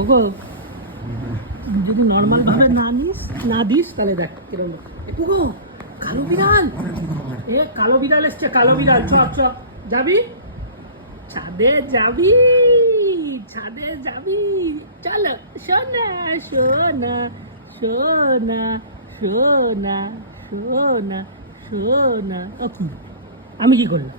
ওগো যদি নর্মাল ভাবে না দিস তাহলে দেখ কিরকম ওগো কালো বিড়াল কালো বিড়াল এসছে কালো বিড়াল চ চ যাবি ছাদে যাবি চলো সোনা সোনা সোনা সোনা সোনা সোনা আমি কি করলাম